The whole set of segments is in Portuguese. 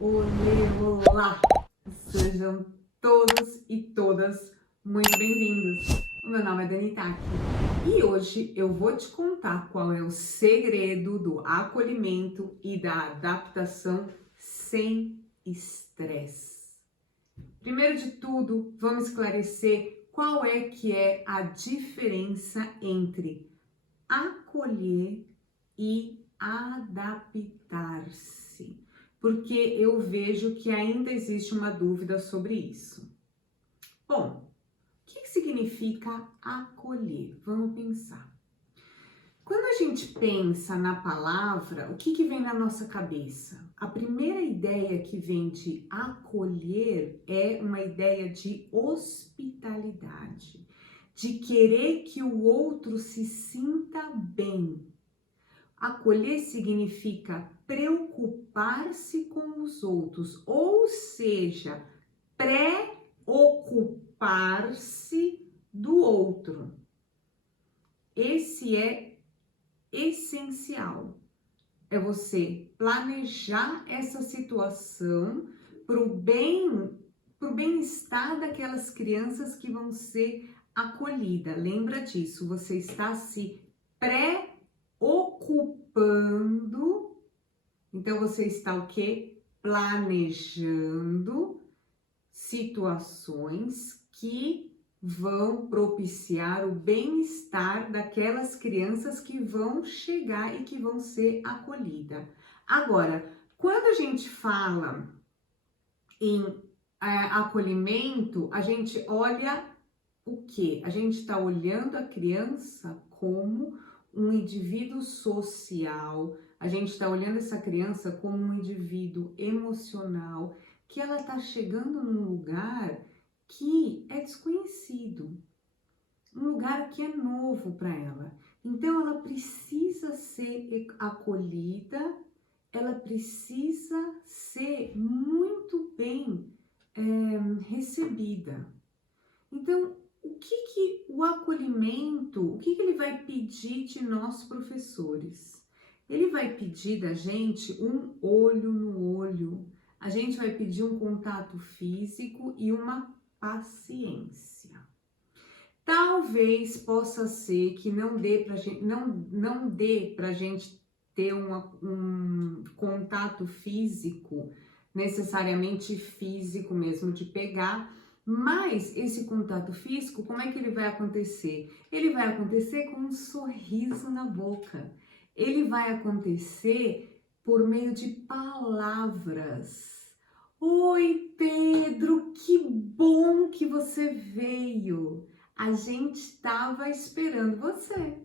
Olá! Sejam todos e todas muito bem-vindos. O meu nome é Dani Taki e hoje eu vou te contar qual é o segredo do acolhimento e da adaptação sem estresse. Primeiro de tudo, vamos esclarecer qual é que é a diferença entre acolher e adaptar-se, porque eu vejo que ainda existe uma dúvida sobre isso. Bom, o que significa acolher? Vamos pensar. Quando a gente pensa na palavra, o que vem na nossa cabeça? A primeira ideia que vem de acolher é uma ideia de hospitalidade, de querer que o outro se sinta bem. Acolher significa preocupar-se com os outros, ou seja, preocupar-se do outro. Esse é essencial. É você planejar essa situação para o bem-estar daquelas crianças que vão ser acolhidas. Lembra disso, você está se ocupando, então você está o quê? Planejando situações que vão propiciar o bem-estar daquelas crianças que vão chegar e que vão ser acolhidas. Agora, quando a gente fala em acolhimento, a gente olha o quê? A gente está olhando a criança como um indivíduo social, a gente está olhando essa criança como um indivíduo emocional, que ela está chegando num lugar que é desconhecido, um lugar que é novo para ela. Então ela precisa ser acolhida, ela precisa ser muito bem recebida. Então, o que o acolhimento, o que ele vai pedir de nós professores? Ele vai pedir da gente um olho no olho, a gente vai pedir um contato físico e uma paciência. Talvez possa ser que não dê pra gente, não dê pra gente ter um contato físico, necessariamente físico mesmo, de pegar. Mas esse contato físico, como é que ele vai acontecer? Ele vai acontecer com um sorriso na boca. Ele vai acontecer por meio de palavras. Oi, Pedro, que bom que você veio. A gente estava esperando você.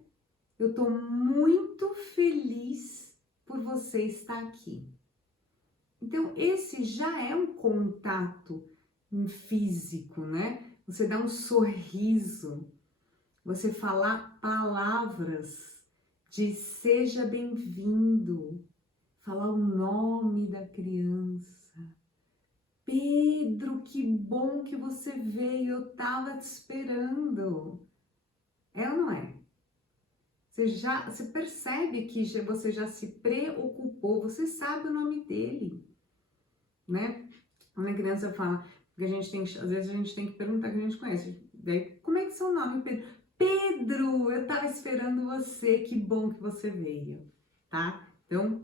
Eu estou muito feliz por você estar aqui. Então, esse já é um contato físico, né? Você dá um sorriso, você falar palavras de seja bem-vindo, falar o nome da criança. Pedro, que bom que você veio, eu tava te esperando. É ou não é? Você percebe que você já se preocupou, você sabe o nome dele, né? Quando a criança fala, porque às vezes a gente tem que perguntar que a gente conhece. Daí, como é que é seu nome, Pedro? Pedro, eu tava esperando você, que bom que você veio, tá? Então,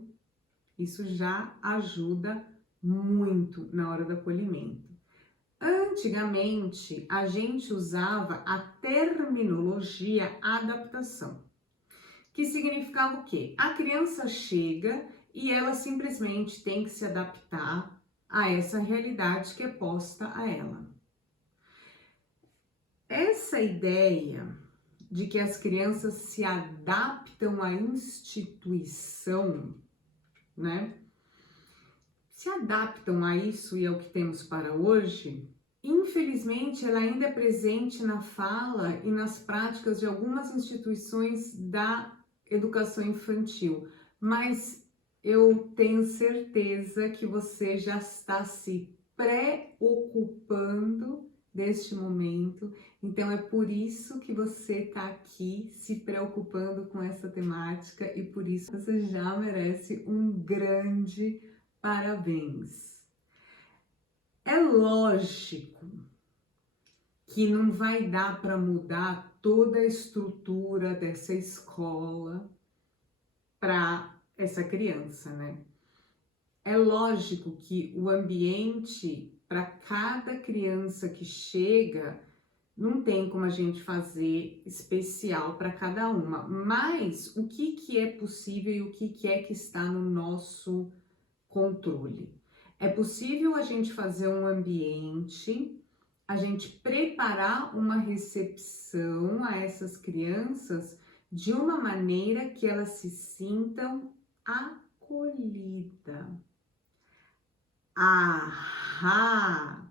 isso já ajuda muito na hora do acolhimento. Antigamente, a gente usava a terminologia adaptação, que significava o quê? A criança chega e ela simplesmente tem que se adaptar a essa realidade que é posta a ela. Essa ideia de que as crianças se adaptam à instituição, né? Se adaptam a isso e ao que temos para hoje, infelizmente ela ainda é presente na fala e nas práticas de algumas instituições da educação infantil, mas eu tenho certeza que você já está se preocupando deste momento, então é por isso que você está aqui se preocupando com essa temática e por isso você já merece um grande parabéns. É lógico que não vai dar para mudar toda a estrutura dessa escola para essa criança, né? É lógico que o ambiente para cada criança que chega não tem como a gente fazer especial para cada uma, mas o que que é possível e o que que é que está no nosso controle? É possível a gente fazer um ambiente, a gente preparar uma recepção a essas crianças de uma maneira que elas se sintam acolhidas. Ah,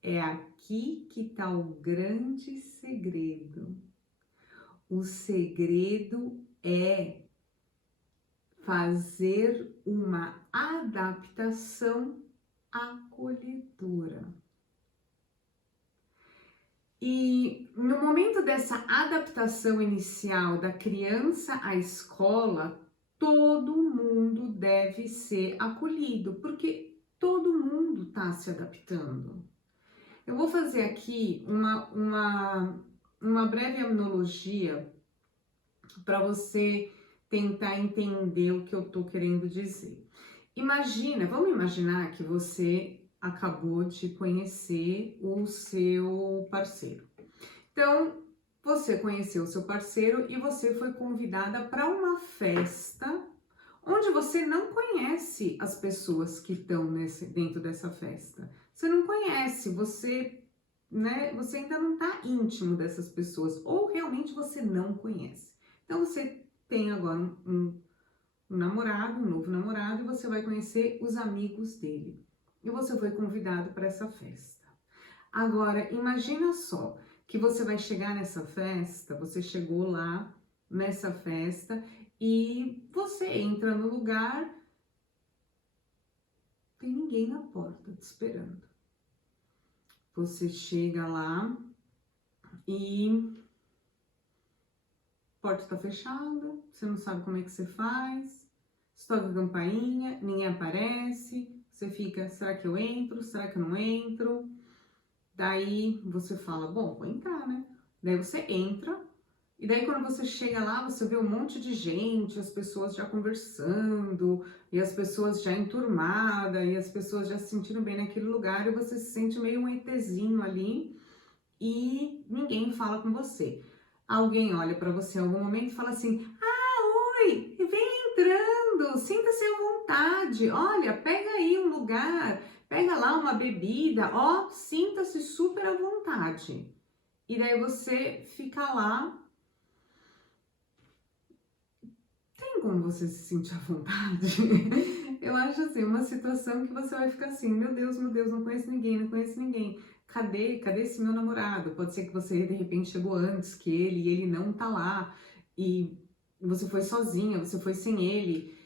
é aqui que está o grande segredo. O segredo é fazer uma adaptação acolhedora. E no momento dessa adaptação inicial da criança à escola, todo mundo deve ser acolhido, porque todo mundo está se adaptando. Eu vou fazer aqui uma breve analogia para você tentar entender o que eu estou querendo dizer. Vamos imaginar que você acabou de conhecer o seu parceiro. Então, você conheceu o seu parceiro e você foi convidada para uma festa onde você não conhece as pessoas que estão dentro dessa festa. Você não conhece, você ainda não está íntimo dessas pessoas, ou realmente você não conhece. Então, você tem agora um namorado, um novo namorado, e você vai conhecer os amigos dele. E você foi convidado para essa festa. Agora, imagina só que você vai chegar nessa festa, você chegou lá nessa festa e você entra no lugar, tem ninguém na porta te esperando. Você chega lá e a porta está fechada, você não sabe como é que você faz, você toca a campainha, ninguém aparece, você fica, será que eu entro? Será que eu não entro? Daí você fala, bom, vou entrar, né? Daí você entra, e daí quando você chega lá, você vê um monte de gente, as pessoas já conversando, e as pessoas já enturmadas, e as pessoas já se sentindo bem naquele lugar, e você se sente meio um ETzinho ali, e ninguém fala com você. Alguém olha para você em algum momento e fala assim, oi, vem entrando, sinta-se à vontade, olha, pega aí um lugar, pega lá uma bebida, ó, sinta-se super à vontade. E daí você fica lá. Tem como você se sentir à vontade? Eu acho assim, uma situação que você vai ficar assim, meu Deus, não conheço ninguém, não conheço ninguém. Cadê esse meu namorado? Pode ser que você de repente chegou antes que ele e ele não tá lá. E você foi sozinha, você foi sem ele.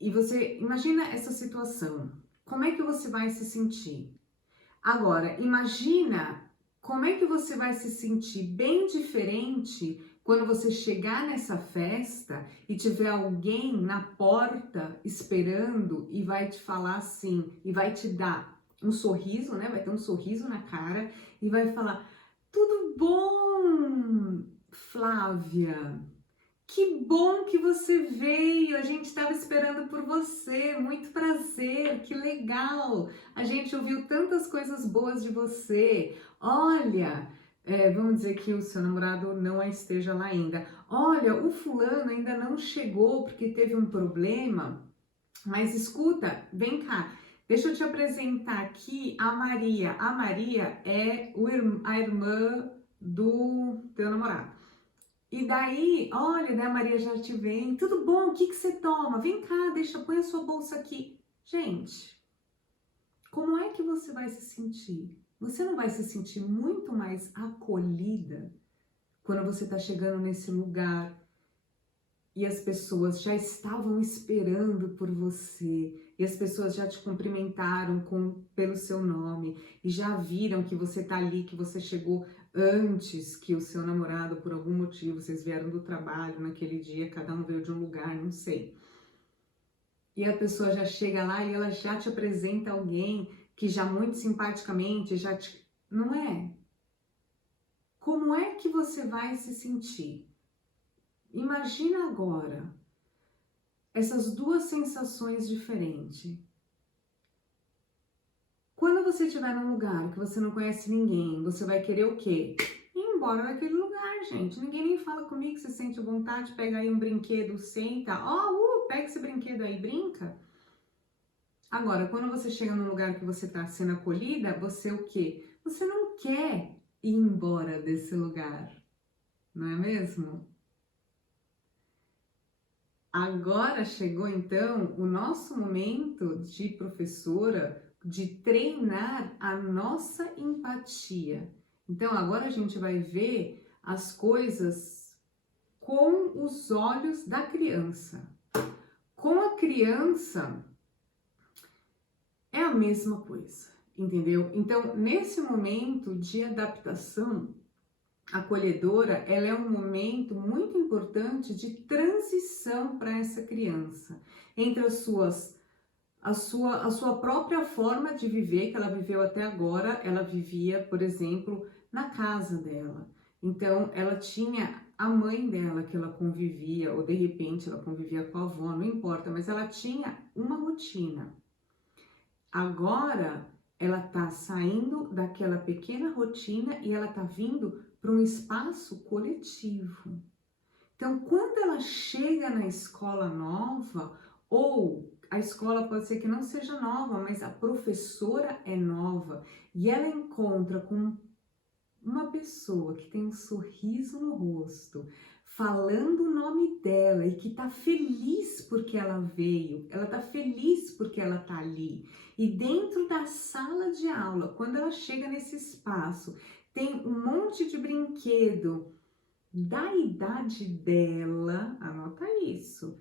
E você imagina essa situação. Como é que você vai se sentir? Agora, imagina como é que você vai se sentir bem diferente quando você chegar nessa festa e tiver alguém na porta esperando e vai te falar assim, e vai te dar um sorriso, né? Vai ter um sorriso na cara e vai falar: tudo bom, Flávia? Que bom que você veio, a gente estava esperando por você, muito prazer, que legal, a gente ouviu tantas coisas boas de você, olha, vamos dizer que o seu namorado não esteja lá ainda, olha, o fulano ainda não chegou porque teve um problema, mas escuta, vem cá, deixa eu te apresentar aqui a Maria é a irmã do teu namorado. E daí, olha, né, a Maria já te vem, tudo bom, o que você toma? Vem cá, põe a sua bolsa aqui. Gente, como é que você vai se sentir? Você não vai se sentir muito mais acolhida quando você está chegando nesse lugar e as pessoas já estavam esperando por você, e as pessoas já te cumprimentaram pelo seu nome, e já viram que você tá ali, que você chegou antes que o seu namorado, por algum motivo, vocês vieram do trabalho naquele dia, cada um veio de um lugar, não sei. E a pessoa já chega lá e ela já te apresenta alguém que já muito simpaticamente já te... Não é? Como é que você vai se sentir? Imagina agora essas duas sensações diferentes. Quando você estiver num lugar que você não conhece ninguém, você vai querer o quê? Ir embora daquele lugar, gente. Ninguém nem fala comigo, você sente vontade, pega aí um brinquedo, senta, pega esse brinquedo aí, brinca. Agora, quando você chega num lugar que você está sendo acolhida, você o quê? Você não quer ir embora desse lugar, não é mesmo? Agora chegou então o nosso momento de professora de treinar a nossa empatia. Então agora a gente vai ver as coisas com os olhos da criança. Com a criança é a mesma coisa, entendeu? Então nesse momento de adaptação acolhedora, ela é um momento muito importante de transição para essa criança, entre a sua própria forma de viver, que ela viveu até agora, ela vivia, por exemplo, na casa dela. Então, ela tinha a mãe dela que ela convivia, ou de repente ela convivia com a avó, não importa, mas ela tinha uma rotina. Agora, ela está saindo daquela pequena rotina e ela está vindo para um espaço coletivo. Então, quando ela chega na escola nova, ou a escola pode ser que não seja nova, mas a professora é nova, e ela encontra com uma pessoa que tem um sorriso no rosto, falando o nome dela e que tá feliz porque ela veio, ela tá feliz porque ela tá ali. E dentro da sala de aula, quando ela chega nesse espaço, tem um monte de brinquedo da idade dela, anota isso.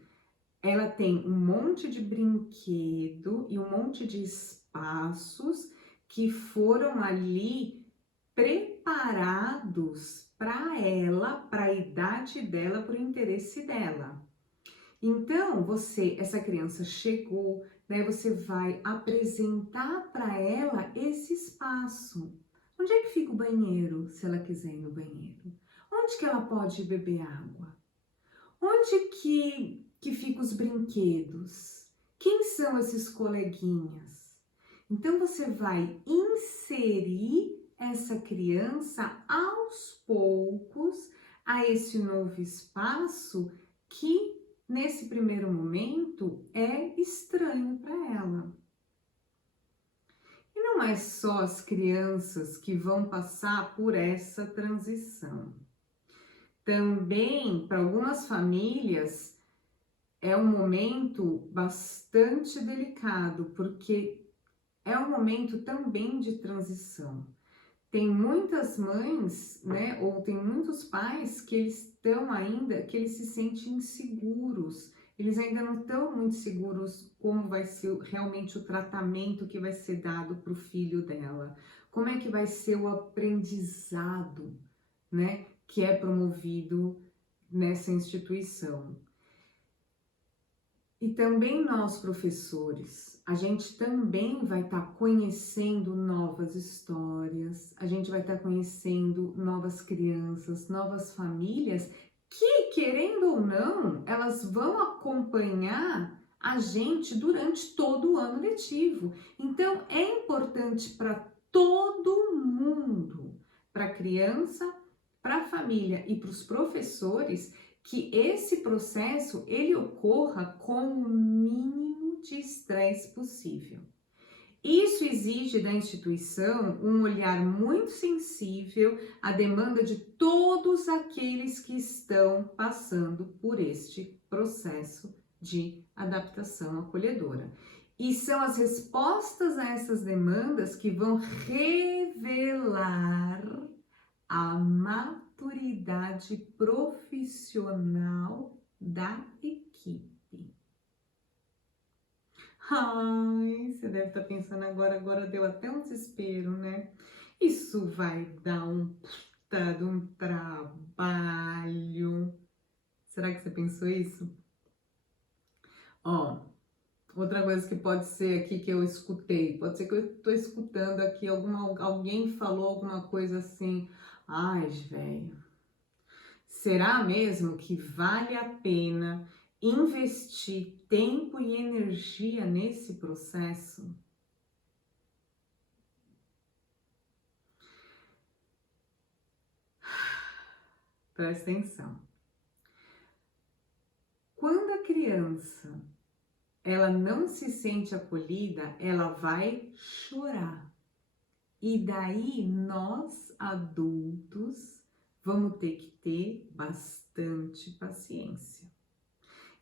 Ela tem um monte de brinquedo e um monte de espaços que foram ali preparados para ela, para a idade dela, para o interesse dela. Então, essa criança chegou, né? Você vai apresentar para ela esse espaço. Onde é que fica o banheiro, se ela quiser ir no banheiro? Onde que ela pode beber água? Onde que ficam os brinquedos? Quem são esses coleguinhas? Então, você vai inserir essa criança aos poucos a esse novo espaço que nesse primeiro momento é estranho para ela. E não é só as crianças que vão passar por essa transição. Também, para algumas famílias, é um momento bastante delicado, porque é um momento também de transição. Tem muitas mães, né, ou tem muitos pais que eles estão ainda, que eles se sentem inseguros, eles ainda não estão muito seguros como vai ser realmente o tratamento que vai ser dado para o filho dela, como é que vai ser o aprendizado, né, que é promovido nessa instituição. E também nós, professores, a gente também vai estar conhecendo novas histórias, a gente vai estar conhecendo novas crianças, novas famílias que, querendo ou não, elas vão acompanhar a gente durante todo o ano letivo. Então, é importante para todo mundo, para a criança, para a família e para os professores, que esse processo ele ocorra com o mínimo de estresse possível. Isso exige da instituição um olhar muito sensível à demanda de todos aqueles que estão passando por este processo de adaptação acolhedora. E são as respostas a essas demandas que vão revelar a maturidade profissional da equipe. Ai, você deve estar pensando agora deu até um desespero, né? Isso vai dar um puta de um trabalho. Será que você pensou isso? Ó, Outra coisa que pode ser aqui que eu escutei, pode ser que eu estou escutando aqui alguém falou alguma coisa assim, ai, velho, será mesmo que vale a pena investir tempo e energia nesse processo? Presta atenção. Quando a criança ela não se sente acolhida, ela vai chorar. E daí nós adultos vamos ter que ter bastante paciência.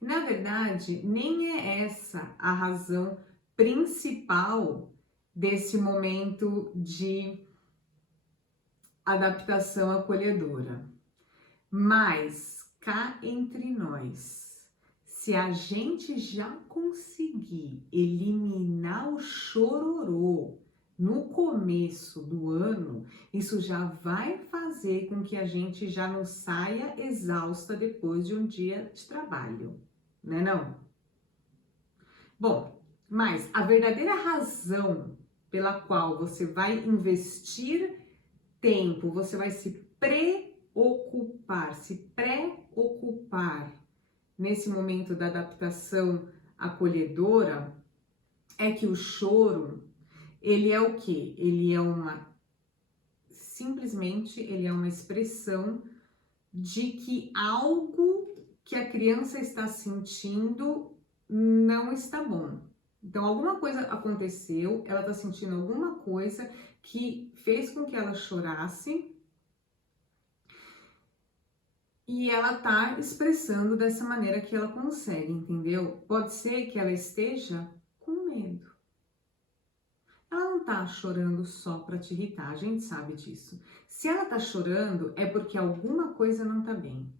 Na verdade, nem é essa a razão principal desse momento de adaptação acolhedora. Mas cá entre nós, se a gente já conseguir eliminar o chororô no começo do ano, isso já vai fazer com que a gente já não saia exausta depois de um dia de trabalho, né não? Bom, mas a verdadeira razão pela qual você vai investir tempo, você vai se preocupar nesse momento da adaptação acolhedora, é que o choro, ele é o quê? Ele é simplesmente ele é uma expressão de que algo que a criança está sentindo não está bom. Então, alguma coisa aconteceu, ela está sentindo alguma coisa que fez com que ela chorasse e ela está expressando dessa maneira que ela consegue, entendeu? Pode ser que ela esteja com medo. Ela não tá chorando só para te irritar, a gente sabe disso. Se ela tá chorando, é porque alguma coisa não tá bem.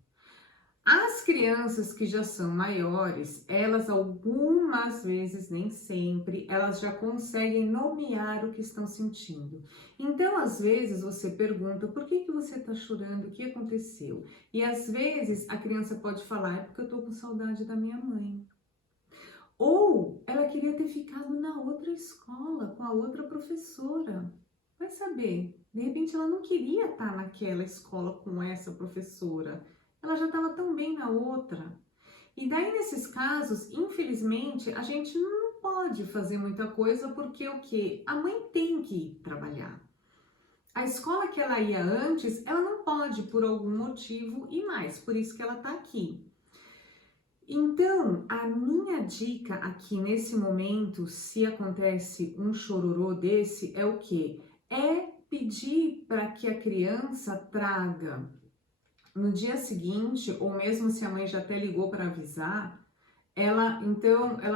As crianças que já são maiores, elas algumas vezes, nem sempre, elas já conseguem nomear o que estão sentindo. Então, às vezes, você pergunta, por que você tá chorando? O que aconteceu? E às vezes, a criança pode falar, é porque eu tô com saudade da minha mãe. Ou ela queria ter ficado na outra escola, com a outra professora. Vai saber, de repente ela não queria estar naquela escola com essa professora. Ela já estava tão bem na outra. E daí, nesses casos, infelizmente, a gente não pode fazer muita coisa porque o quê? A mãe tem que ir trabalhar. A escola que ela ia antes, ela não pode por algum motivo ir mais, por isso que ela está aqui. Então, a minha dica aqui nesse momento, se acontece um chororô desse, é o quê? É pedir para que a criança traga no dia seguinte, ou mesmo se a mãe já até ligou para avisar, ela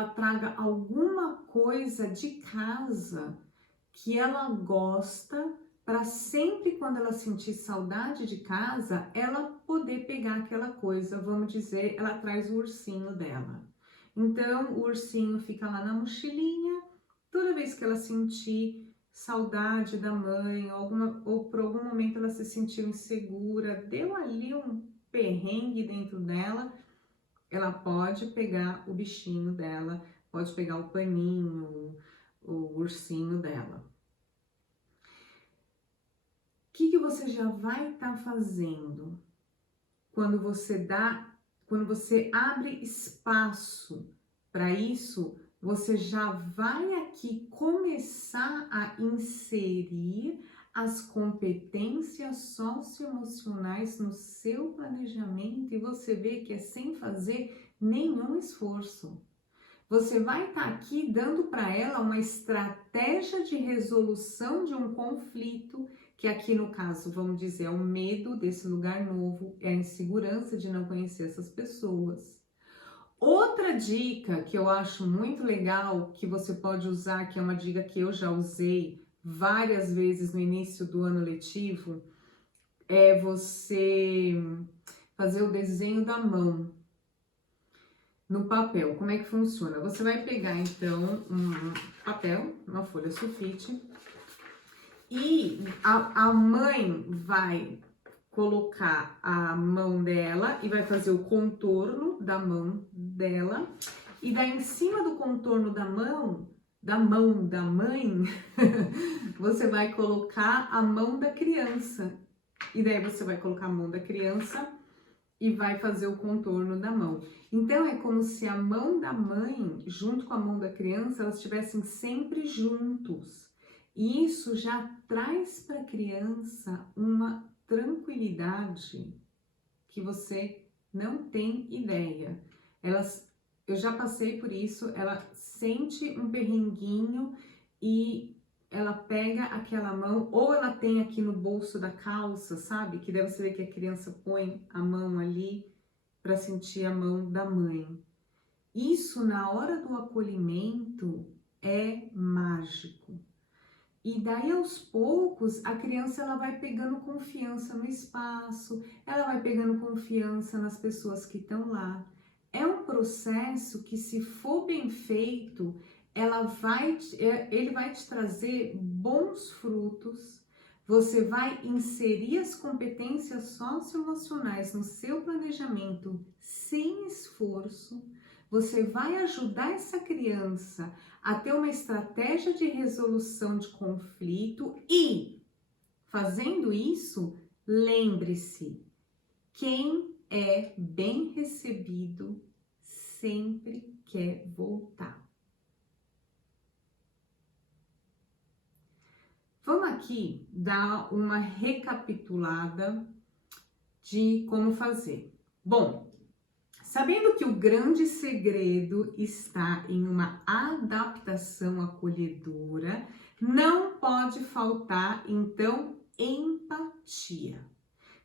traga alguma coisa de casa que ela gosta, para sempre quando ela sentir saudade de casa, ela poder pegar aquela coisa, vamos dizer, ela traz o ursinho dela. Então, o ursinho fica lá na mochilinha, toda vez que ela sentir saudade da mãe, ou por algum momento ela se sentiu insegura, deu ali um perrengue dentro dela, ela pode pegar o bichinho dela, pode pegar o paninho, o ursinho dela. O que você já vai estar fazendo quando você abre espaço para isso? Você já vai aqui começar a inserir as competências socioemocionais no seu planejamento e você vê que é sem fazer nenhum esforço. Você vai estar aqui dando para ela uma estratégia de resolução de um conflito, que aqui no caso, vamos dizer, é o medo desse lugar novo, é a insegurança de não conhecer essas pessoas. Outra dica que eu acho muito legal, que você pode usar, que é uma dica que eu já usei várias vezes no início do ano letivo, é você fazer o desenho da mão no papel. Como é que funciona? Você vai pegar então um papel, uma folha sulfite, e a mãe vai colocar a mão dela e vai fazer o contorno da mão dela, E daí em cima do contorno da mão da mãe, você vai colocar a mão da criança. E daí você vai colocar a mão da criança e vai fazer o contorno da mão. Então é como se a mão da mãe, junto com a mão da criança, elas estivessem sempre juntos. E isso já traz para a criança uma tranquilidade que você não tem ideia. Eu já passei por isso, ela sente um perrenguinho e ela pega aquela mão, ou ela tem aqui no bolso da calça, sabe? Que deve ser que a criança põe a mão ali para sentir a mão da mãe. Isso na hora do acolhimento é mágico. E daí aos poucos a criança ela vai pegando confiança no espaço, ela vai pegando confiança nas pessoas que estão lá. É um processo que, se for bem feito, ele vai te trazer bons frutos. Você vai inserir as competências socioemocionais no seu planejamento sem esforço. Você vai ajudar essa criança a ter uma estratégia de resolução de conflito e, fazendo isso, lembre-se, quem é bem recebido sempre quer voltar. Vamos aqui dar uma recapitulada de como fazer. Bom, sabendo que o grande segredo está em uma adaptação acolhedora, não pode faltar, então, empatia.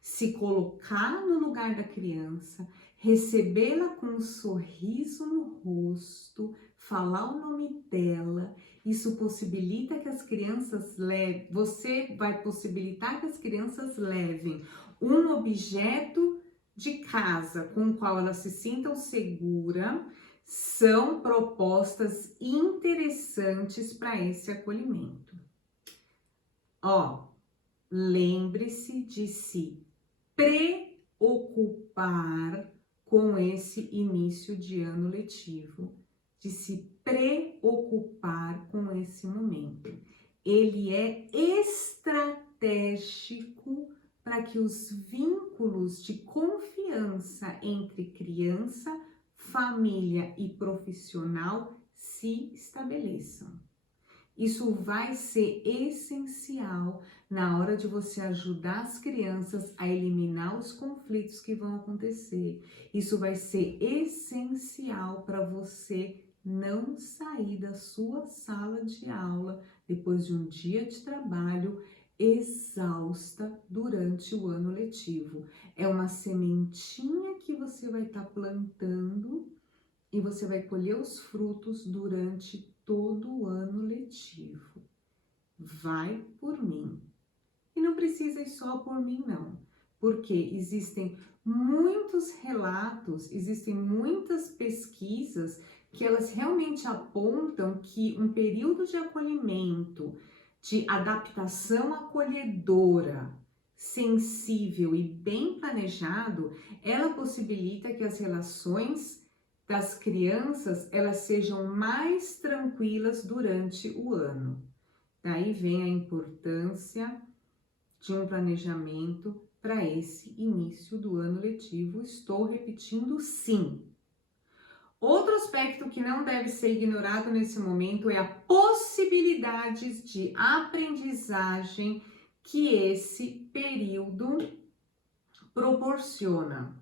Se colocar no lugar da criança, recebê-la com um sorriso no rosto, falar o nome dela, isso possibilita que as crianças levem, você vai possibilitar que as crianças levem um objeto de casa com o qual elas se sintam seguras. São propostas interessantes para esse acolhimento. Lembre-se de se preocupar com esse início de ano letivo, de se preocupar com esse momento. Ele é estratégico para que os vínculos de confiança entre criança, família e profissional se estabeleçam. Isso vai ser essencial na hora de você ajudar as crianças a eliminar os conflitos que vão acontecer. Isso vai ser essencial para você não sair da sua sala de aula depois de um dia de trabalho exausta durante o ano letivo. É uma sementinha que você vai estar plantando e você vai colher os frutos durante todo o ano letivo. Vai por mim. E não precisa ir só por mim, não. Porque existem muitos relatos, existem muitas pesquisas que elas realmente apontam que um período de acolhimento, de adaptação acolhedora, sensível e bem planejado, ela possibilita que as relações das crianças elas sejam mais tranquilas durante o ano. Daí vem a importância de um planejamento para esse início do ano letivo. Estou repetindo, sim. Outro aspecto que não deve ser ignorado nesse momento é a possibilidade de aprendizagem que esse período proporciona.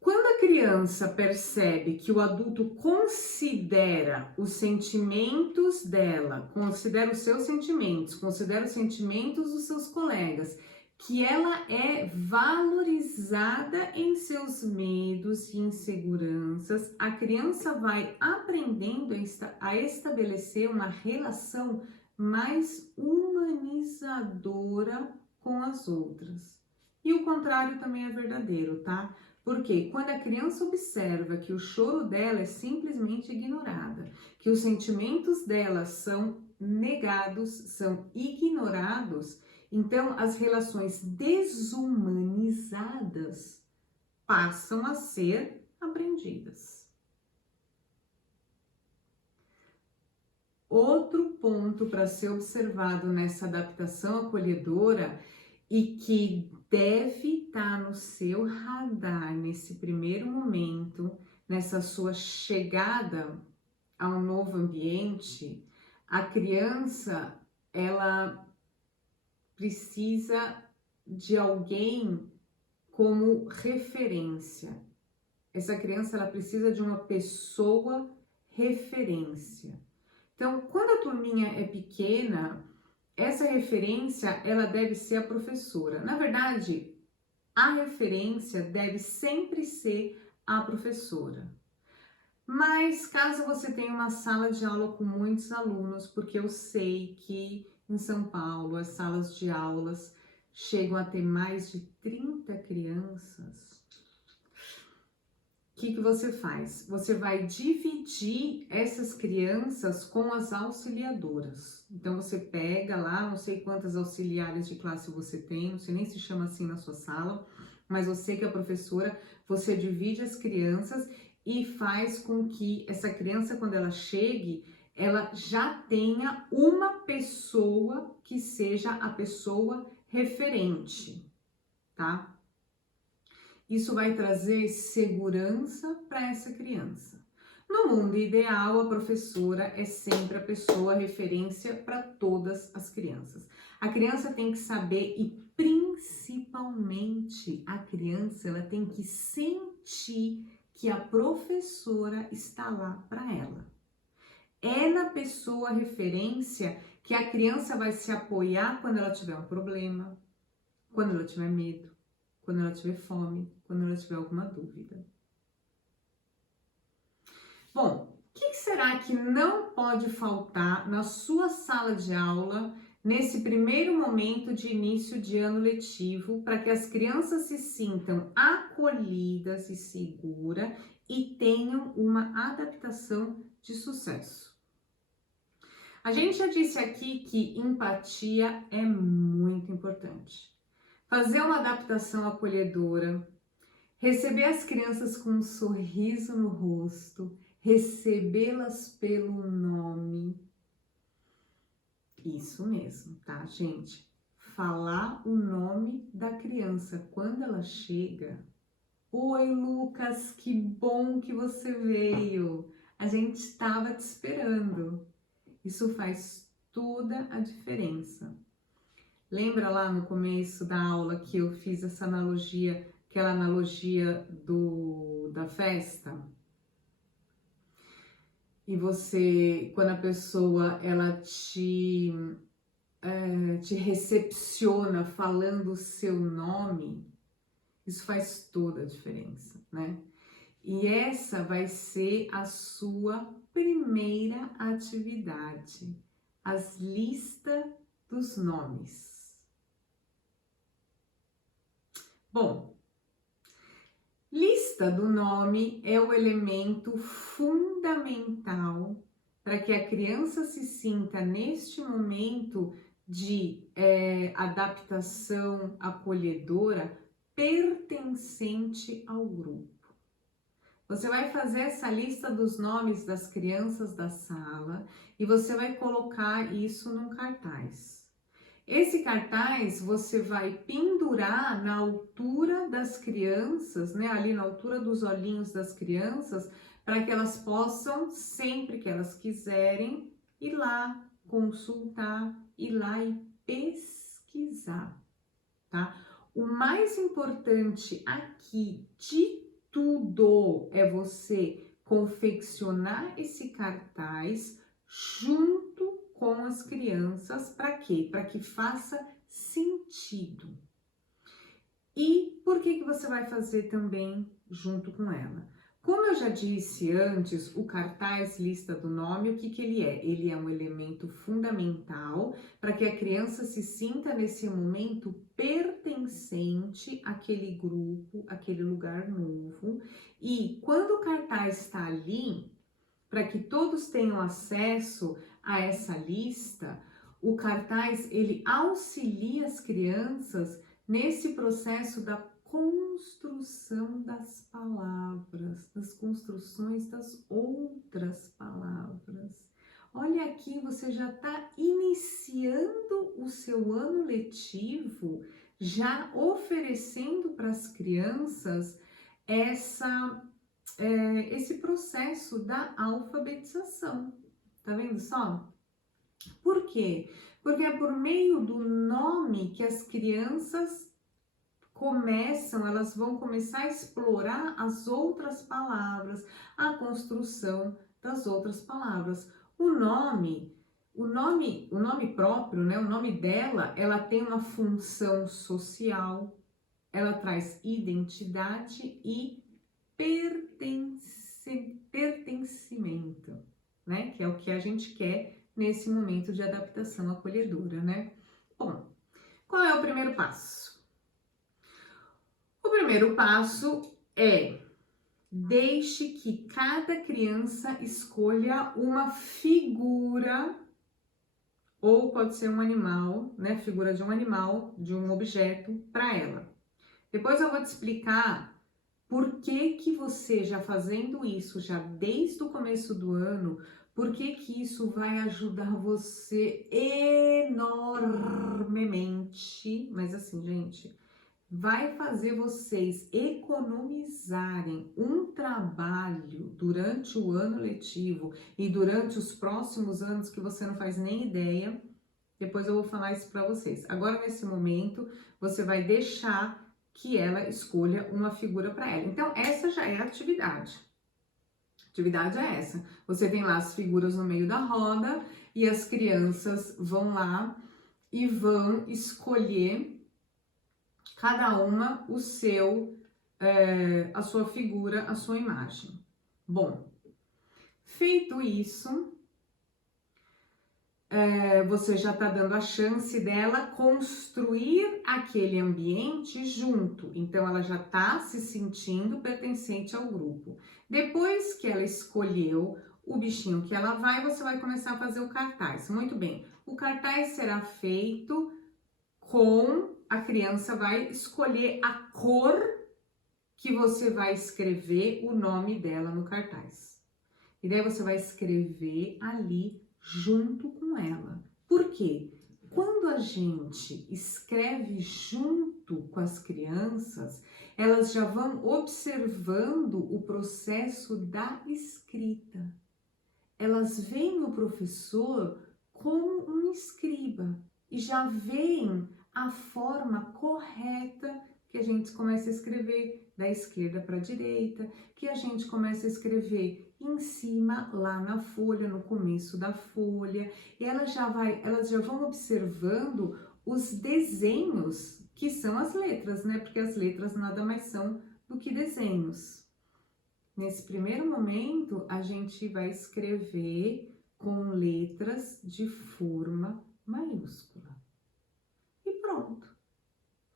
Quando a criança percebe que o adulto considera os sentimentos dela, considera os seus sentimentos, considera os sentimentos dos seus colegas, que ela é valorizada em seus medos e inseguranças, a criança vai aprendendo a estabelecer uma relação mais humanizadora com as outras. E o contrário também é verdadeiro, tá? Porque quando a criança observa que o choro dela é simplesmente ignorada, que os sentimentos dela são negados, são ignorados, então as relações desumanizadas passam a ser aprendidas. Outro ponto para ser observado nessa adaptação acolhedora e que deve estar no seu radar nesse primeiro momento, nessa sua chegada a um novo ambiente, a criança, ela precisa de alguém como referência. Essa criança, ela precisa de uma pessoa referência. Então, quando a turminha é pequena, essa referência, ela deve ser a professora. Na verdade, a referência deve sempre ser a professora. Mas caso você tenha uma sala de aula com muitos alunos, porque eu sei que em São Paulo as salas de aulas chegam a ter mais de 30 crianças, o que você faz? Você vai dividir essas crianças com as auxiliadoras. Então, você pega lá, não sei quantas auxiliares de classe você tem, não sei nem se chama assim na sua sala, mas você que é a professora, você divide as crianças e faz com que essa criança, quando ela chegue, ela já tenha uma pessoa que seja a pessoa referente, tá? Isso vai trazer segurança para essa criança. No mundo ideal, a professora é sempre a pessoa referência para todas as crianças. A criança tem que saber e principalmente a criança, ela tem que sentir que a professora está lá para ela. É na pessoa referência que a criança vai se apoiar quando ela tiver um problema, quando ela tiver medo, quando ela tiver fome, quando ela tiver alguma dúvida. Bom, o que será que não pode faltar na sua sala de aula nesse primeiro momento de início de ano letivo para que as crianças se sintam acolhidas e seguras e tenham uma adaptação de sucesso? A gente já disse aqui que empatia é muito importante. Fazer uma adaptação acolhedora, receber as crianças com um sorriso no rosto, recebê-las pelo nome. Isso mesmo, tá, gente? Falar o nome da criança quando ela chega. Oi, Lucas, que bom que você veio. A gente estava te esperando. Isso faz toda a diferença. Lembra lá no começo da aula que eu fiz essa analogia, aquela analogia da festa? E você, quando a pessoa ela te recepciona falando o seu nome, isso faz toda a diferença, né? E essa vai ser a sua primeira atividade, as listas dos nomes. Bom, lista do nome é o elemento fundamental para que a criança se sinta neste momento de adaptação acolhedora pertencente ao grupo. Você vai fazer essa lista dos nomes das crianças da sala e você vai colocar isso num cartaz. Esse cartaz você vai pendurar na altura das crianças, né? Ali na altura dos olhinhos das crianças, para que elas possam, sempre que elas quiserem, ir lá, consultar, ir lá e pesquisar, tá? O mais importante aqui de tudo é você confeccionar esse cartaz junto com as crianças, para quê? Para que faça sentido. E por que você vai fazer também junto com ela? Como eu já disse antes, o cartaz lista do nome, o que ele é? Ele é um elemento fundamental para que a criança se sinta nesse momento pertencente àquele grupo, àquele lugar novo. E quando o cartaz está ali, para que todos tenham acesso a essa lista, o cartaz ele auxilia as crianças nesse processo da construção construção das palavras, das construções das outras palavras. Olha aqui, você já está iniciando o seu ano letivo, já oferecendo para as crianças esse processo da alfabetização. Tá vendo só? Por quê? Porque é por meio do nome que as crianças elas vão começar a explorar as outras palavras, a construção das outras palavras. O nome próprio, né? O nome dela, ela tem uma função social, ela traz identidade e pertencimento, né? Que é o que a gente quer nesse momento de adaptação acolhedora, né? Bom, qual é o primeiro passo? O primeiro passo é: deixe que cada criança escolha uma figura, ou pode ser um animal, né? Figura de um animal, de um objeto, para ela. Depois eu vou te explicar por que que você já fazendo isso, já desde o começo do ano, por que que isso vai ajudar você enormemente. Mas assim, gente, vai fazer vocês economizarem um trabalho durante o ano letivo e durante os próximos anos que você não faz nem ideia. Depois eu vou falar isso para vocês. Agora, nesse momento, você vai deixar que ela escolha uma figura para ela. Então, essa já é a atividade. A atividade é essa. Você tem lá as figuras no meio da roda e as crianças vão lá e vão escolher cada uma a sua figura, a sua imagem. Bom, feito isso, você já está dando a chance dela construir aquele ambiente junto. Então, ela já está se sentindo pertencente ao grupo. Depois que ela escolheu o bichinho que ela vai, você vai começar a fazer o cartaz. Muito bem, o cartaz será feito a criança vai escolher a cor que você vai escrever o nome dela no cartaz. E daí você vai escrever ali junto com ela. Por quê? Quando a gente escreve junto com as crianças, elas já vão observando o processo da escrita. Elas veem o professor como um escriba e já veem a forma correta que a gente começa a escrever da esquerda para a direita, que a gente começa a escrever em cima, lá na folha, no começo da folha, e elas já vão observando os desenhos, que são as letras, né? Porque as letras nada mais são do que desenhos. Nesse primeiro momento, a gente vai escrever com letras de forma maiúscula. E pronto.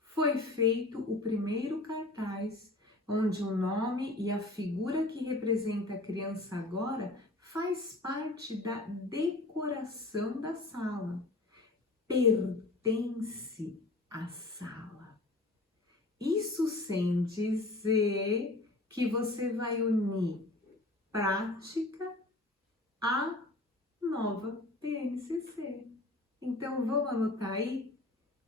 Foi feito o primeiro cartaz, onde o nome e a figura que representa a criança agora faz parte da decoração da sala. Pertence à sala. Isso sem dizer que você vai unir prática à nova PNCC. Então, vamos anotar aí?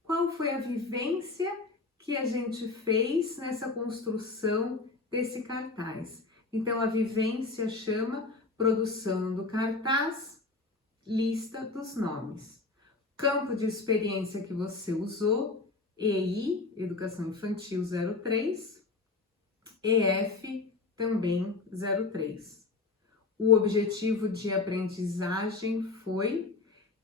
Qual foi a vivência que a gente fez nessa construção desse cartaz? Então, a vivência chama produção do cartaz, lista dos nomes. Campo de experiência que você usou, EI, Educação Infantil 03, EF, também 03. O objetivo de aprendizagem foi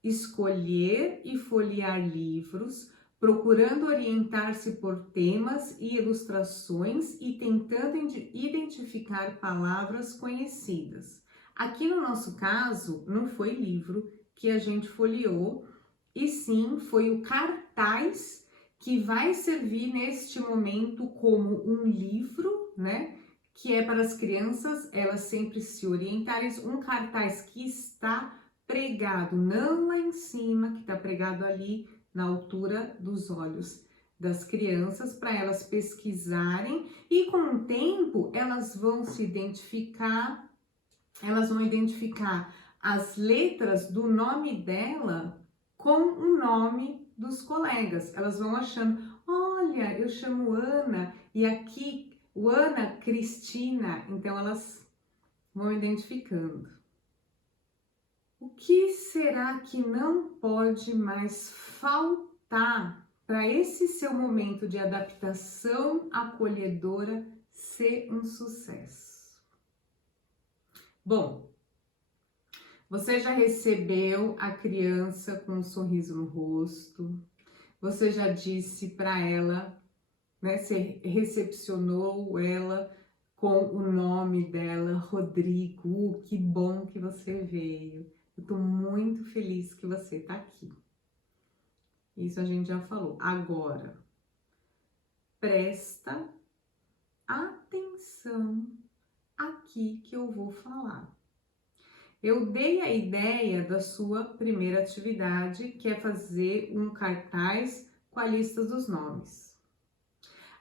escolher e folhear livros, procurando orientar-se por temas e ilustrações e tentando identificar palavras conhecidas. Aqui no nosso caso, não foi livro que a gente folheou, e sim foi o cartaz que vai servir neste momento como um livro, né? Que é para as crianças elas sempre se orientarem, um cartaz que está pregado, não lá em cima, que está pregado ali na altura dos olhos das crianças para elas pesquisarem e com o tempo elas vão se identificar, elas vão identificar as letras do nome dela com o nome dos colegas. Elas vão achando, olha, eu chamo Ana e aqui o Ana Cristina, então elas vão identificando. O que será que não pode mais faltar para esse seu momento de adaptação acolhedora ser um sucesso? Bom, você já recebeu a criança com um sorriso no rosto, você já disse para ela, né, você recepcionou ela com o nome dela, Rodrigo, que bom que você veio. Eu tô muito feliz que você tá aqui. Isso a gente já falou. Agora, presta atenção aqui que eu vou falar. Eu dei a ideia da sua primeira atividade, que é fazer um cartaz com a lista dos nomes.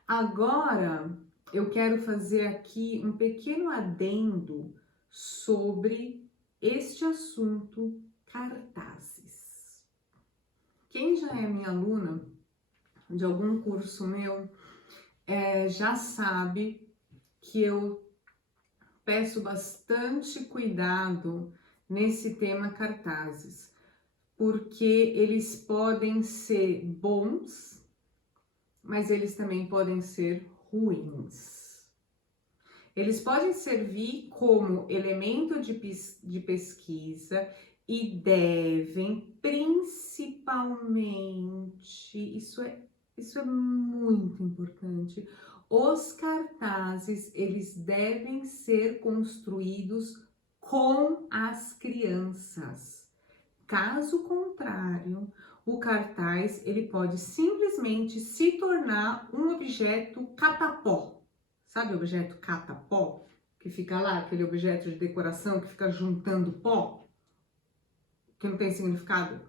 Agora, eu quero fazer aqui um pequeno adendo sobre este assunto, cartazes. Quem já é minha aluna de algum curso meu, já sabe que eu peço bastante cuidado nesse tema cartazes, porque eles podem ser bons, mas eles também podem ser ruins. Eles podem servir como elemento de pesquisa e devem, principalmente, isso é muito importante, os cartazes, eles devem ser construídos com as crianças. Caso contrário, o cartaz, ele pode simplesmente se tornar um objeto catapó. Sabe o objeto catapó? Que fica lá, aquele objeto de decoração que fica juntando pó? Que não tem significado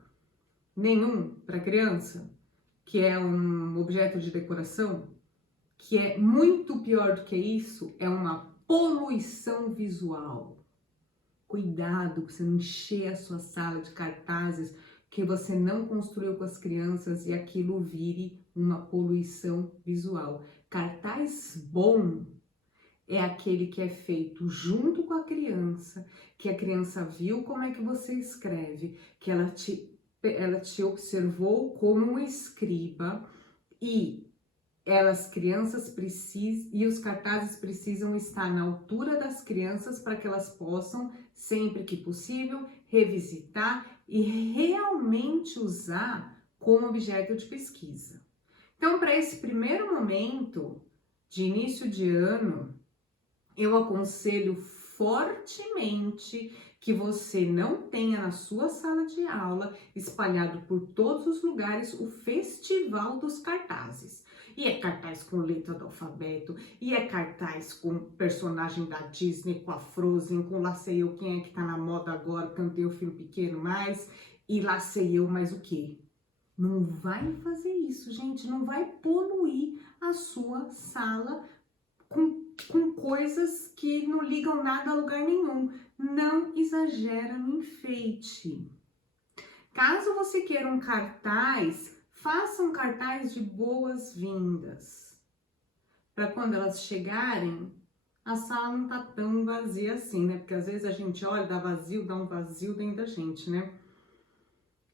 nenhum para criança? Que é um objeto de decoração? Que é muito pior do que isso, é uma poluição visual. Cuidado para você não encher a sua sala de cartazes que você não construiu com as crianças e aquilo vire uma poluição visual. Cartaz bom é aquele que é feito junto com a criança, que a criança viu como é que você escreve, que ela te observou como um escriba e crianças precisam, e os cartazes precisam estar na altura das crianças para que elas possam, sempre que possível, revisitar e realmente usar como objeto de pesquisa. Então, para esse primeiro momento de início de ano, eu aconselho fortemente que você não tenha na sua sala de aula, espalhado por todos os lugares, o festival dos cartazes. E é cartaz com letra do alfabeto, e é cartaz com personagem da Disney, com a Frozen, com lá sei eu quem é que tá na moda agora, porque eu não tenho filho pequeno mais, e lá sei eu mais o quê. Não vai fazer isso, gente, não vai poluir a sua sala com coisas que não ligam nada a lugar nenhum. Não exagera no enfeite. Caso você queira um cartaz, faça um cartaz de boas-vindas. Para quando elas chegarem, a sala não tá tão vazia assim, né? Porque às vezes a gente olha, dá um vazio dentro da gente, né?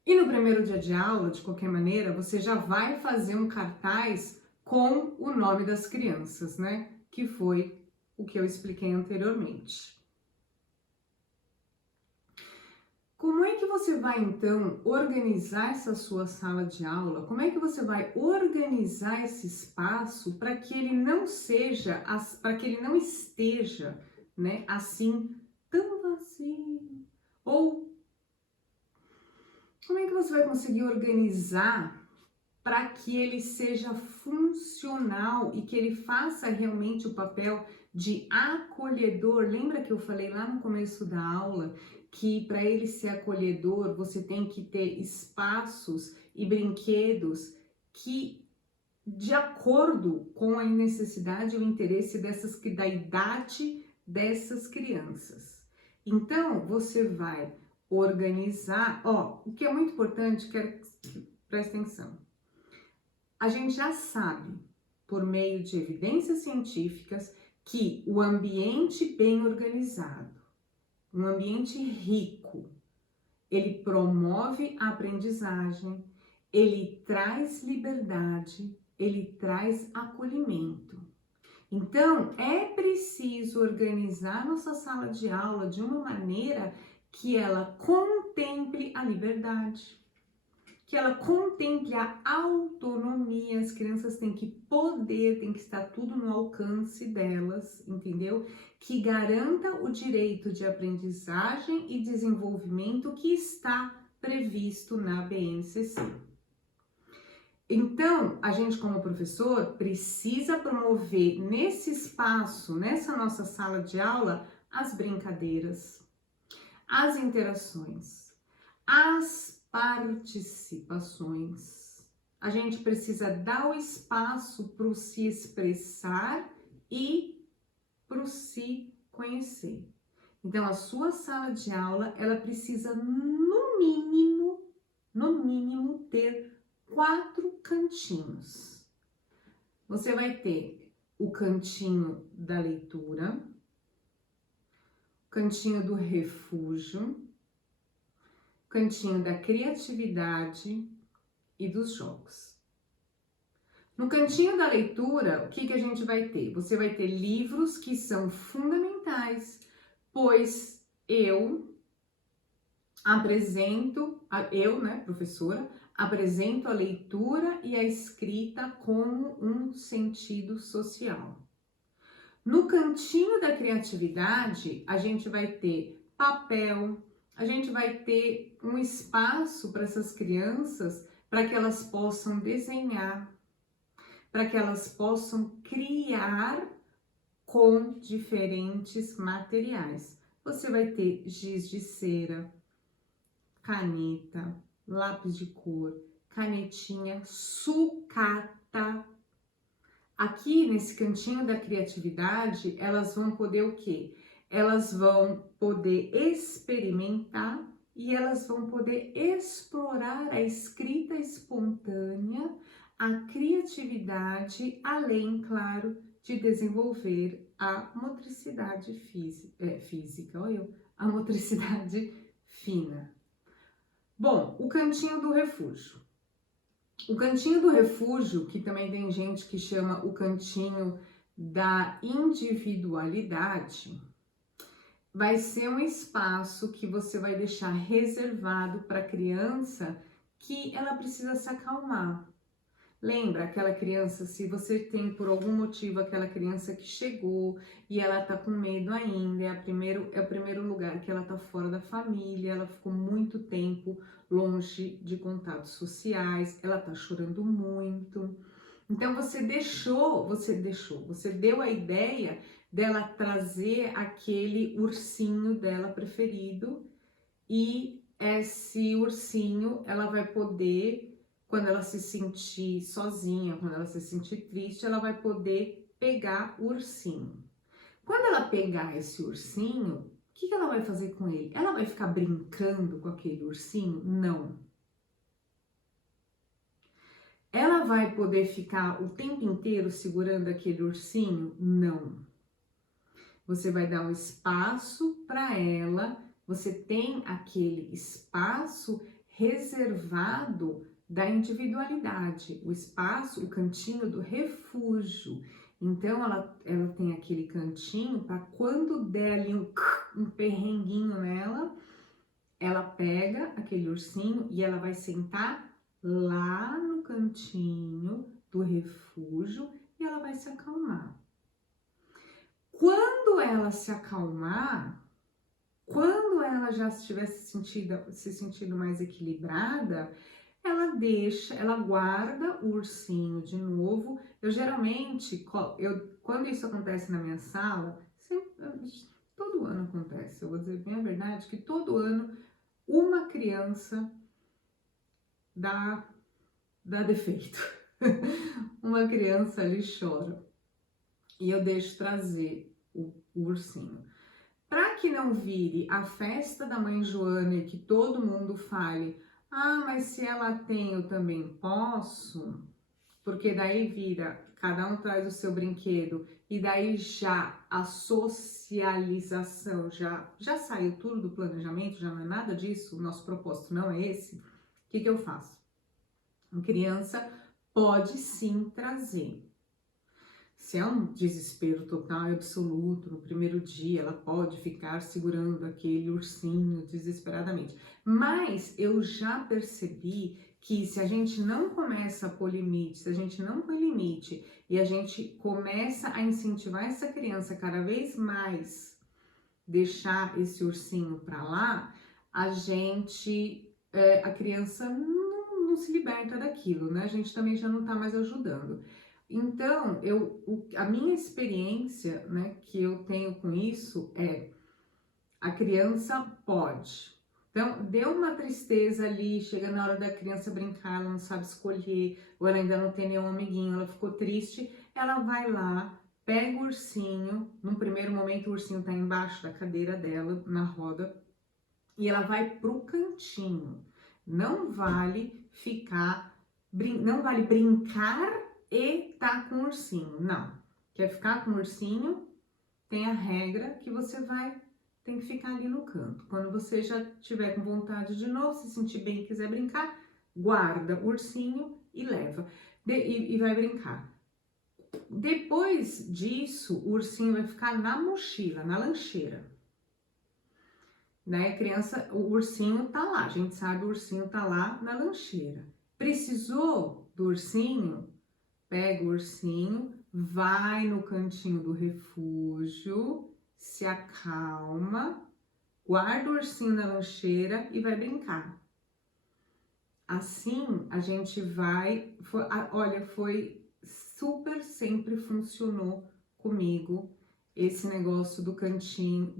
E no primeiro dia de aula, de qualquer maneira, você já vai fazer um cartaz com o nome das crianças, né? Que foi o que eu expliquei anteriormente. Como é que você vai, então, organizar essa sua sala de aula? Como é que você vai organizar esse espaço para que ele não seja, para que ele não esteja, né, assim, tão vazio? Ou como é que você vai conseguir organizar para que ele seja funcional e que ele faça realmente o papel de acolhedor? Lembra que eu falei lá no começo da aula que para ele ser acolhedor você tem que ter espaços e brinquedos que de acordo com a necessidade e o interesse da idade dessas crianças. Então, você vai organizar, ó, o que é muito importante, quero que preste atenção. A gente já sabe, por meio de evidências científicas, que o ambiente bem organizado, um ambiente rico, ele promove a aprendizagem, ele traz liberdade, ele traz acolhimento. Então, é preciso organizar nossa sala de aula de uma maneira que ela contemple a liberdade, que ela contemple a autonomia. As crianças têm que poder, tem que estar tudo no alcance delas, entendeu? Que garanta o direito de aprendizagem e desenvolvimento que está previsto na BNCC. Então, a gente como professor precisa promover nesse espaço, nessa nossa sala de aula, as brincadeiras, as interações, as participações. A gente precisa dar o espaço para o se expressar e para o se conhecer. Então, a sua sala de aula, ela precisa no mínimo ter 4 cantinhos. Você vai ter o cantinho da leitura, o cantinho do refúgio, o cantinho da criatividade e dos jogos. No cantinho da leitura, o que a gente vai ter? Você vai ter livros que são fundamentais, pois eu, professora, apresento a leitura e a escrita como um sentido social. No cantinho da criatividade, a gente vai ter papel, a gente vai ter um espaço para essas crianças, para que elas possam desenhar, para que elas possam criar com diferentes materiais. Você vai ter giz de cera, caneta, lápis de cor, canetinha, sucata. Aqui nesse cantinho da criatividade, elas vão poder o quê? Elas vão poder experimentar e elas vão poder explorar a escrita espontânea, a criatividade, além, claro, de desenvolver a motricidade física, a motricidade fina. Bom, o cantinho do refúgio. O cantinho do refúgio, que também tem gente que chama o cantinho da individualidade, vai ser um espaço que você vai deixar reservado para a criança que ela precisa se acalmar. Lembra aquela criança, se você tem por algum motivo aquela criança que chegou e ela tá com medo ainda, é o primeiro lugar que ela tá fora da família, ela ficou muito tempo longe de contatos sociais, ela tá chorando muito. Então você deu a ideia dela trazer aquele ursinho dela preferido e esse ursinho ela vai poder, quando ela se sentir sozinha, quando ela se sentir triste, ela vai poder pegar o ursinho. Quando ela pegar esse ursinho, o que ela vai fazer com ele? Ela vai ficar brincando com aquele ursinho? Não. Ela vai poder ficar o tempo inteiro segurando aquele ursinho? Não. Você vai dar um espaço para ela, você tem aquele espaço reservado da individualidade, o espaço, o cantinho do refúgio. Então, ela tem aquele cantinho para quando der ali um perrenguinho nela, ela pega aquele ursinho e ela vai sentar lá no cantinho do refúgio e ela vai se acalmar. Quando ela se acalmar, quando ela já estiver se sentindo mais equilibrada, ela guarda o ursinho de novo. Eu geralmente, quando isso acontece na minha sala, todo ano acontece, eu vou dizer bem a verdade, que todo ano uma criança dá defeito. uma criança ali chora e eu deixo trazer o ursinho. Para que não vire a festa da mãe Joana e que todo mundo fale, ah, mas se ela tem, eu também posso, porque daí vira, cada um traz o seu brinquedo e daí já a socialização já saiu tudo do planejamento, já não é nada disso, o nosso propósito não é esse. O que eu faço? A criança pode sim trazer. Se é um desespero total e absoluto no primeiro dia, ela pode ficar segurando aquele ursinho desesperadamente. Mas eu já percebi que se a gente não começa a pôr limite, se a gente não põe limite e a gente começa a incentivar essa criança cada vez mais deixar esse ursinho para lá, a criança não se liberta daquilo, né? A gente também já não tá mais ajudando. Então, a minha experiência, né, que eu tenho com isso é, a criança pode. Então, deu uma tristeza ali, chega na hora da criança brincar, ela não sabe escolher, ou ela ainda não tem nenhum amiguinho, ela ficou triste, ela vai lá, pega o ursinho, num primeiro momento o ursinho tá embaixo da cadeira dela, na roda, e ela vai pro cantinho. Não vale não vale brincar e tá com o ursinho, não. Quer ficar com o ursinho? Tem a regra que você tem que ficar ali no canto. Quando você já tiver com vontade de novo, se sentir bem e quiser brincar, guarda o ursinho e leva. E vai brincar. Depois disso, o ursinho vai ficar na mochila, na lancheira. Né, criança, o ursinho tá lá, a gente sabe, o ursinho tá lá na lancheira. Precisou do ursinho? Pega o ursinho, vai no cantinho do refúgio, se acalma, guarda o ursinho na lancheira e vai brincar. Assim, a gente vai... Olha, foi super, sempre funcionou comigo esse negócio do cantinho,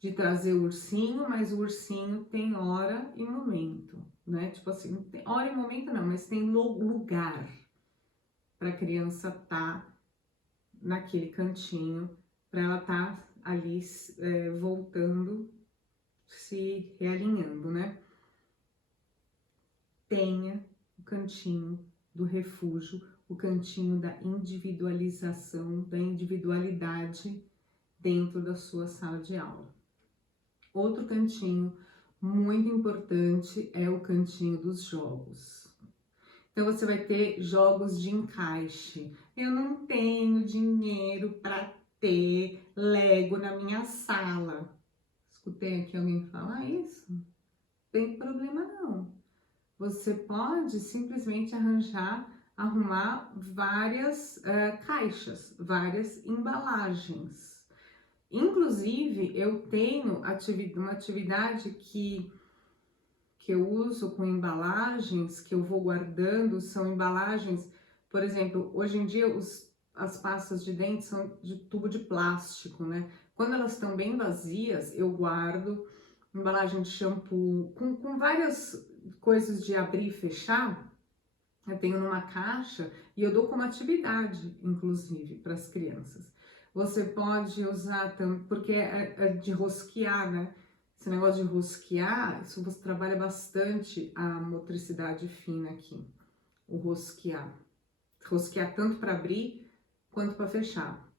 de trazer o ursinho, mas o ursinho tem hora e momento, né? Tipo assim, tem hora e momento não, mas tem lugar para a criança tá naquele cantinho, para ela tá ali voltando, se realinhando, né? Tenha o cantinho do refúgio, o cantinho da individualização, da individualidade dentro da sua sala de aula. Outro cantinho muito importante é o cantinho dos jogos. Então, você vai ter jogos de encaixe. Eu não tenho dinheiro para ter Lego na minha sala. Escutei aqui alguém falar isso? Não tem problema não. Você pode simplesmente arrumar várias caixas, várias embalagens. Inclusive, eu tenho uma atividade que eu uso com embalagens, que eu vou guardando, são embalagens, por exemplo, hoje em dia as pastas de dente são de tubo de plástico, né? Quando elas estão bem vazias, eu guardo embalagem de shampoo, com várias coisas de abrir e fechar, eu tenho numa caixa e eu dou como atividade, inclusive, para as crianças. Você pode usar também, porque é de rosquear, né? Esse negócio de rosquear, isso você trabalha bastante a motricidade fina aqui, o rosquear. Rosquear tanto para abrir quanto para fechar.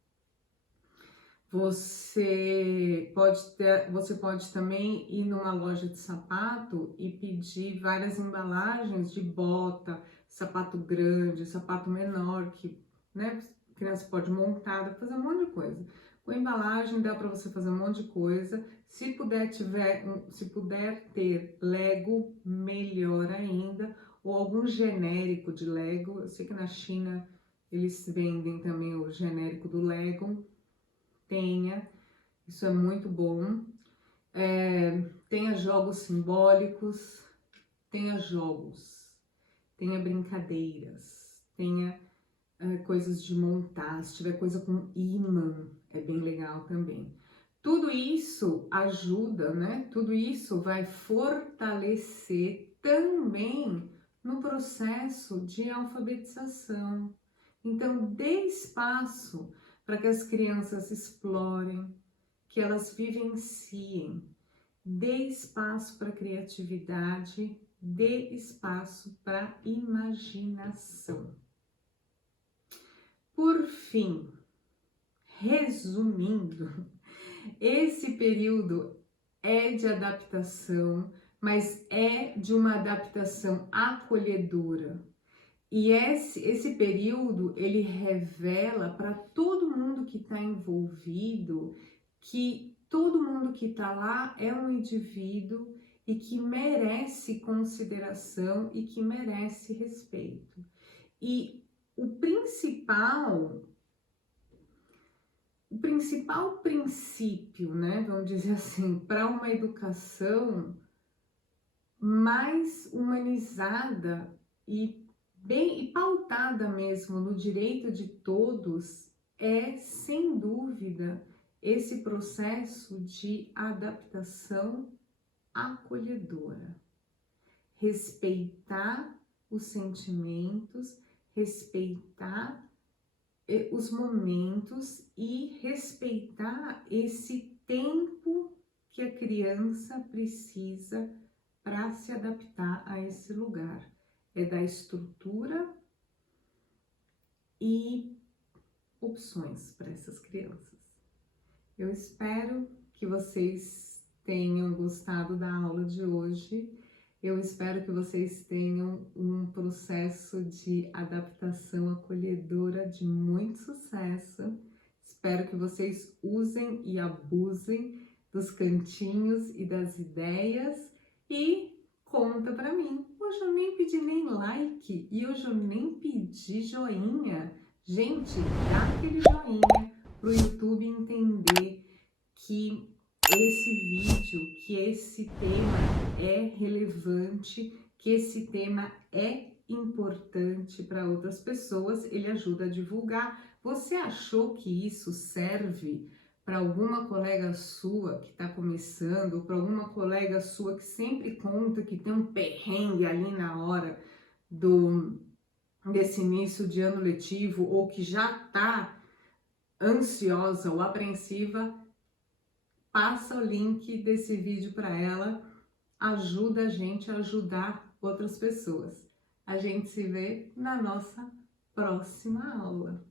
Você pode também ir numa loja de sapato e pedir várias embalagens de bota, sapato grande, sapato menor, que, né, a criança pode montar, dá pra fazer um monte de coisa. Com embalagem dá para você fazer um monte de coisa. Se puder ter Lego, melhor ainda, ou algum genérico de Lego. Eu sei que na China eles vendem também o genérico do Lego. Tenha, isso é muito bom. Tenha jogos simbólicos, tenha brincadeiras, tenha coisas de montar, se tiver coisa com ímã, é bem legal também. Tudo isso ajuda, né? Tudo isso vai fortalecer também no processo de alfabetização. Então, dê espaço para que as crianças explorem, que elas vivenciem, dê espaço para criatividade, dê espaço para imaginação. Por fim, resumindo, esse período é de adaptação, mas é de uma adaptação acolhedora. E esse período, ele revela para todo mundo que está envolvido que todo mundo que está lá é um indivíduo e que merece consideração e que merece respeito. E o principal princípio, né, vamos dizer assim, para uma educação mais humanizada e bem pautada mesmo no direito de todos é, sem dúvida, esse processo de adaptação acolhedora. Respeitar os sentimentos, respeitar os momentos e respeitar esse tempo que a criança precisa para se adaptar a esse lugar. É da estrutura e opções para essas crianças. Eu espero que vocês tenham gostado da aula de hoje. Eu espero que vocês tenham um processo de adaptação acolhedora de muito sucesso. Espero que vocês usem e abusem dos cantinhos e das ideias e conta pra mim. Hoje eu nem pedi nem like e hoje eu nem pedi joinha. Gente, dá aquele joinha pro YouTube entender que esse vídeo, que esse tema é relevante, que esse tema é importante para outras pessoas, ele ajuda a divulgar. Você achou que isso serve para alguma colega sua que está começando, ou para alguma colega sua que sempre conta que tem um perrengue ali na hora desse início de ano letivo, ou que já está ansiosa ou apreensiva? Passa o link desse vídeo para ela, ajuda a gente a ajudar outras pessoas. A gente se vê na nossa próxima aula.